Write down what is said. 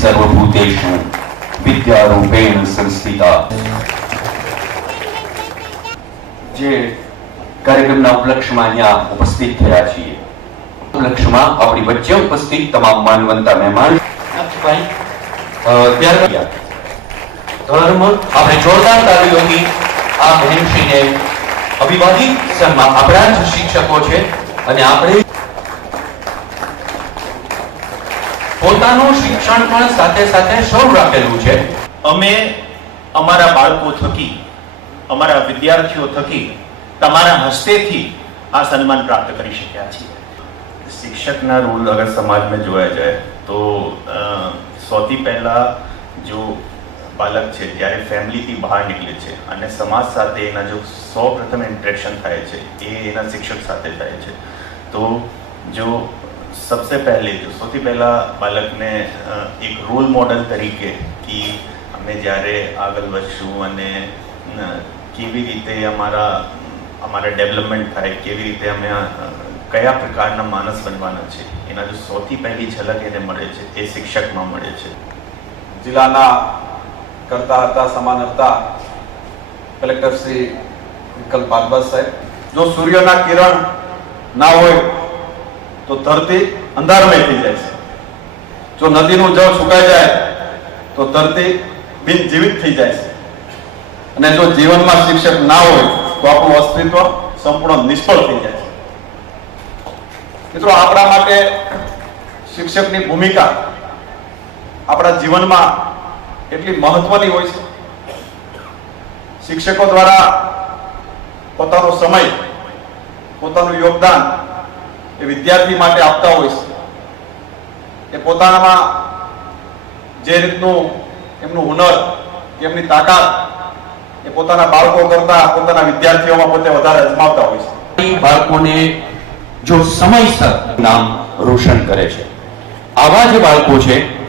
સર્વભૂતેષુ વિદ્યારૂપેણ સંસ્થિતા જે કાર્યક્રમના ઉપલક્ષમાં અહીંયા ઉપસ્થિત થયા છીએ અભિવાદી સન્માન આપણા શિક્ષકો છે અને આપણે પોતાનું શિક્ષણ પણ સાથે સાથે શરૂ રાખેલું છે. અમે અમારા બાળકો થકી અમારા વિદ્યાર્થીઓ થકી તમારા હસ્તેથી આ સન્માન પ્રાપ્ત કરી શક્યા છીએ. શિક્ષકના રોલ અગર સમાજમાં જોયા જાય તો સૌથી પહેલા જો બાળક છે જ્યારે ફેમિલીથી બહાર નીકળે છે અને સમાજ સાથે એના જો સૌ પ્રથમ ઇન્ટરેક્શન થાય છે એ એના શિક્ષક સાથે થાય છે. તો જો सबसे पहले जो સૌથી પહેલા બાળકને અ, એક રોલ મોડલ તરીકે કે અમે જ્યારે આગળ વધશું અને અ, કેવી રીતે અમારા અમારા ડેવલપમેન્ટ થાય કેવી રીતે અમે અ, કયા પ્રકારના માણસ બનવાના છે એના જો સૌથી પહેલી ઝલક એને મળે છે એ શિક્ષકમાં મળે છે જિલ્લાના કરતા હતા સમાન હતા કલેક્ટર શ્રી વિકલ્પ ભારદ્વાજ સાહેબ જો સૂર્યના કિરણ ના હોય તો ધરતી અંધારમય થઈ જાય છે. જો નદીનું જળ સુકાઈ જાય, તો ધરતી બિનજીવિત થઈ જાય છે. અને જો જીવનમાં શિક્ષક ના હોય, તો આપણું અસ્તિત્વ સંપૂર્ણ નિષ્ફળ થઈ જાય છે. મિત્રો, આપણા માટે શિક્ષકની ભૂમિકા આપણા જીવનમાં એટલી મહત્વની હોય છે. શિક્ષકો દ્વારા પોતાનો સમય, પોતાનું યોગદાન એ વિદ્યાર્થી માટે આપતા છે. એ પોતાનામાં જે રીતનું એમનું હુનર, એમની તાકાત, એ પોતાના બાળકો કરતા પોતાના વિદ્યાર્થીઓમાં પોતે વધારે અજમાવતા હોય છે. બાળકોને જો સમયસર નામ રોશન કરે છે. આવા જે બાળકો છે